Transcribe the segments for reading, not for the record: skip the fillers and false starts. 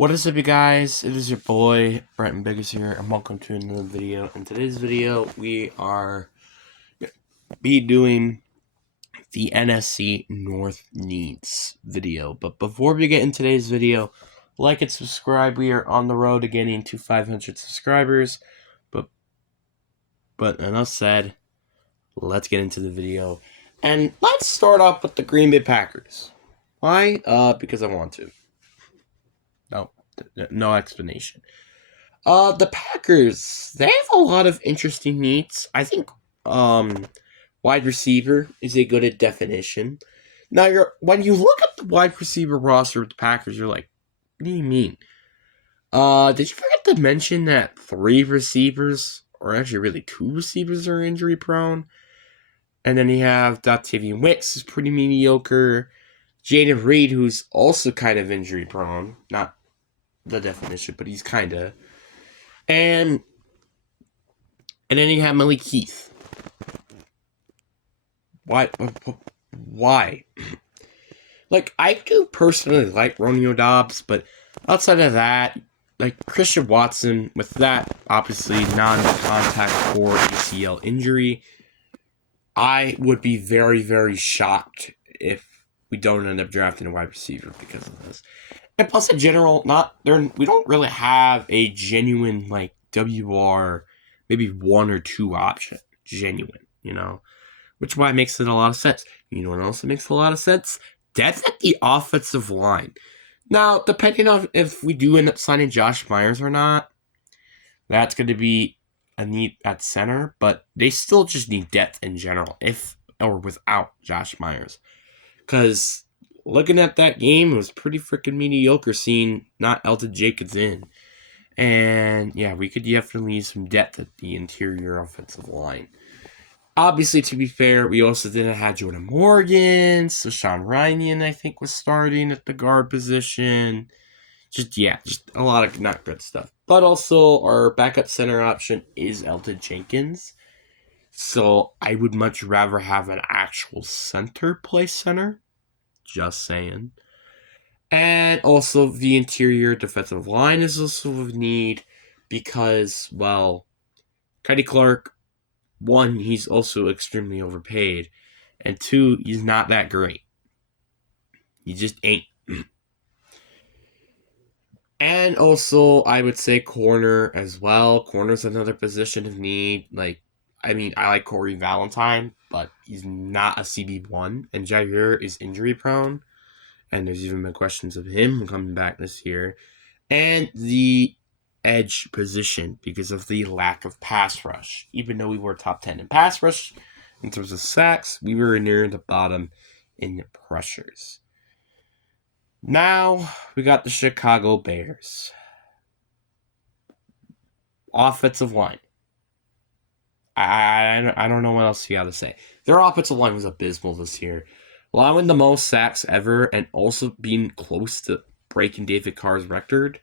What is up, you guys? It is your boy, Brenton Biggers here, and welcome to another video. In today's video, we are doing the NSC North Needs video. But before we get in today's video, like and subscribe. We are on the road to getting to 500 subscribers. But enough said, let's get into the video. And let's start off with the Green Bay Packers. Why? Because I want to. No explanation. The Packers, they have a lot of interesting needs. I think wide receiver is a good definition. Now, when you look at the wide receiver roster of the Packers, you're like, what do you mean? Did you forget to mention that 3 receivers, or actually really 2 receivers, are injury prone? And then you have Dontayvion Wicks, who's pretty mediocre. Jayden Reed, who's also kind of injury prone. Not the definition, but he's kind of. And then you have Malik Heath. Why? Like, I do personally like Romeo Doubs, but outside of that, like Christian Watson, with that obviously non-contact core ACL injury, I would be very, very shocked if we don't end up drafting a wide receiver because of this. And plus, in general, we don't really have a genuine, like, WR, maybe 1 or 2 option. Genuine, Which why it makes it a lot of sense. You know what else makes a lot of sense? Depth at the offensive line. Now, depending on if we do end up signing Josh Myers or not, that's going to be a need at center, but they still just need depth in general, if or without Josh Myers. Because looking at that game, it was pretty freaking mediocre seeing not Elton Jacobs in. And yeah, we could definitely use some depth at the interior offensive line. Obviously, to be fair, we also didn't have Jordan Morgan, so Sean Ryan, I think, was starting at the guard position. Just a lot of not good stuff. But also, our backup center option is Elton Jenkins. So I would much rather have an actual center play center. Just saying. And also, the interior defensive line is also of need because, well, Kenny Clark, 1, he's also extremely overpaid, and 2, he's not that great. He just ain't. And also, I would say corner as well. Corner's another position of need. I like Corey Valentine, but he's not a CB1, and Jair is injury prone. And there's even been questions of him coming back this year. And the edge position because of the lack of pass rush. Even though we were top 10 in pass rush, in terms of sacks, we were near the bottom in pressures. Now, we got the Chicago Bears. Offensive line. I don't know what else you got to say. Their offensive line was abysmal this year, allowing the most sacks ever and also being close to breaking David Carr's record.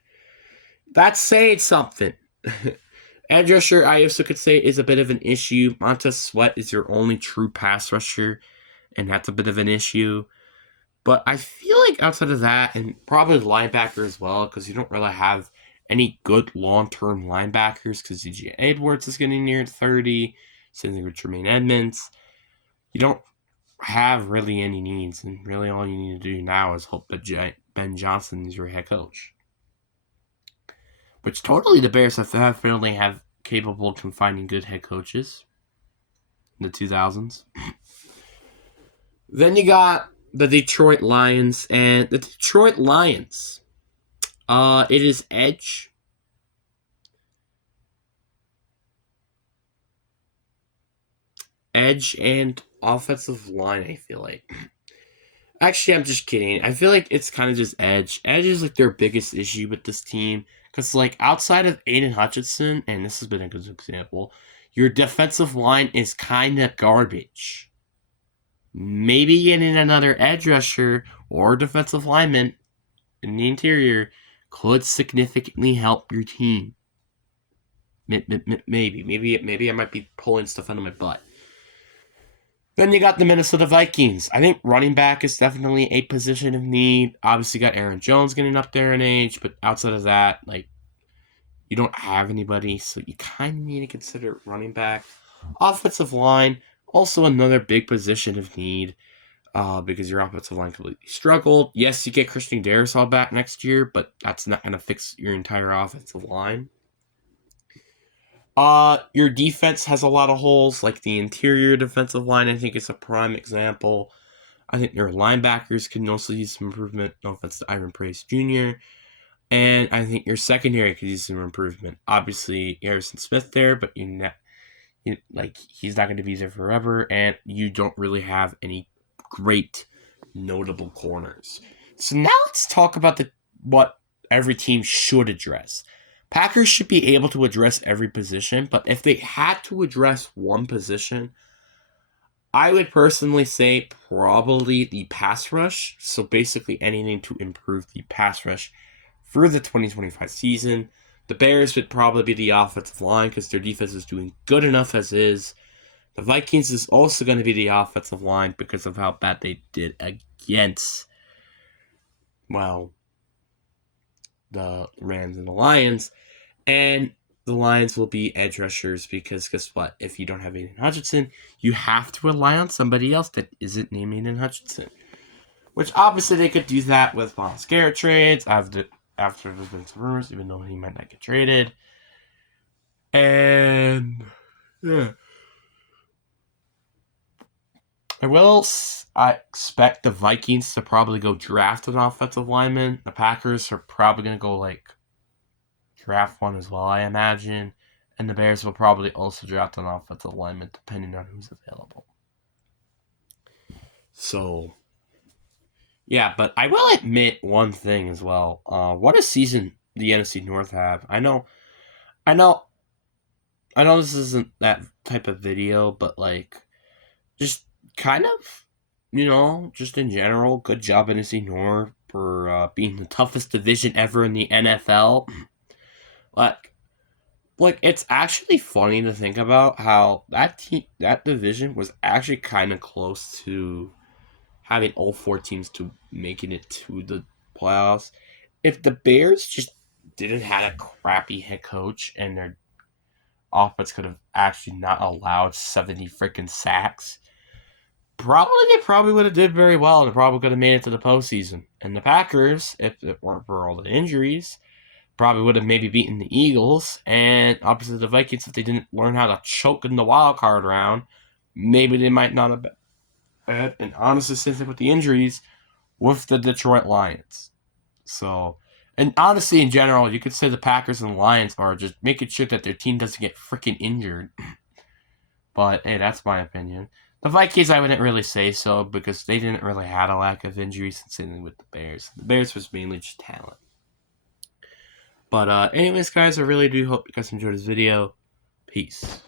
That's saying something. Edge rusher, I also could say, is a bit of an issue. Montez Sweat is your only true pass rusher, and that's a bit of an issue. But I feel like outside of that, and probably linebacker as well, because you don't really have any good long-term linebackers, because DJ Edwards is getting near 30, same thing with Tremaine Edmonds. You don't have really any needs, and really all you need to do now is hope that Ben Johnson is your head coach. Which totally the Bears definitely have capable of finding good head coaches in the 2000s. Then you got the Detroit Lions, and the Detroit Lions, it is edge, and offensive line, I feel like. Actually, I'm just kidding. I feel like it's kind of just edge. Edge is like their biggest issue with this team. Because, like, outside of Aiden Hutchinson, and this has been a good example, your defensive line is kind of garbage. Maybe getting another edge rusher or defensive lineman in the interior could significantly help your team. Maybe I might be pulling stuff out of my butt. Then you got the Minnesota Vikings. I think running back is definitely a position of need. Obviously, got Aaron Jones getting up there in age, but outside of that, like, you don't have anybody, so you kind of need to consider running back. Offensive line, also another big position of need, because your offensive line completely struggled. Yes, you get Christian Darrisaw back next year, but that's not going to fix your entire offensive line. Your defense has a lot of holes, like the interior defensive line, I think is a prime example. I think your linebackers can also use some improvement. No offense to Ivan Price Jr. And I think your secondary could use some improvement. Obviously, Harrison Smith there, but he's not going to be there forever, and you don't really have any great notable corners. So now let's talk about what every team should address. Packers should be able to address every position, but if they had to address one position, I would personally say probably the pass rush. So basically anything to improve the pass rush for the 2025 season. The Bears would probably be the offensive line because their defense is doing good enough as is. The Vikings is also going to be the offensive line because of how bad they did against, well, the Rams and the Lions. And the Lions will be edge rushers because guess what? If you don't have Aiden Hutchinson, you have to rely on somebody else that isn't named Aiden Hutchinson. Which obviously they could do that with Myles Garrett trades after there's been some rumors, even though he might not get traded. And yeah. I expect the Vikings to probably go draft an offensive lineman. The Packers are probably going to go draft one as well, I imagine. And the Bears will probably also draft an offensive lineman depending on who's available. So, yeah, but I will admit one thing as well. What a season the NFC North have. I know this isn't that type of video, but just kind of, just in general, good job NFC North for being the toughest division ever in the NFL. It's actually funny to think about how that division was actually kind of close to having all 4 teams to making it to the playoffs. If the Bears just didn't have a crappy head coach and their offense could have actually not allowed 70 freaking sacks, they probably would have did very well and probably could have made it to the postseason. And the Packers, if it weren't for all the injuries, probably would have maybe beaten the Eagles. And obviously the Vikings, if they didn't learn how to choke in the wild card round, maybe they might not have been bad. And honestly, same thing with the injuries with the Detroit Lions. So, and honestly, in general, you could say the Packers and the Lions are just making sure that their team doesn't get freaking injured. But, hey, that's my opinion. The Vikings, I wouldn't really say so because they didn't really have a lack of injuries, and same thing with the Bears. The Bears was mainly just talent. But anyways, guys, I really do hope you guys enjoyed this video. Peace.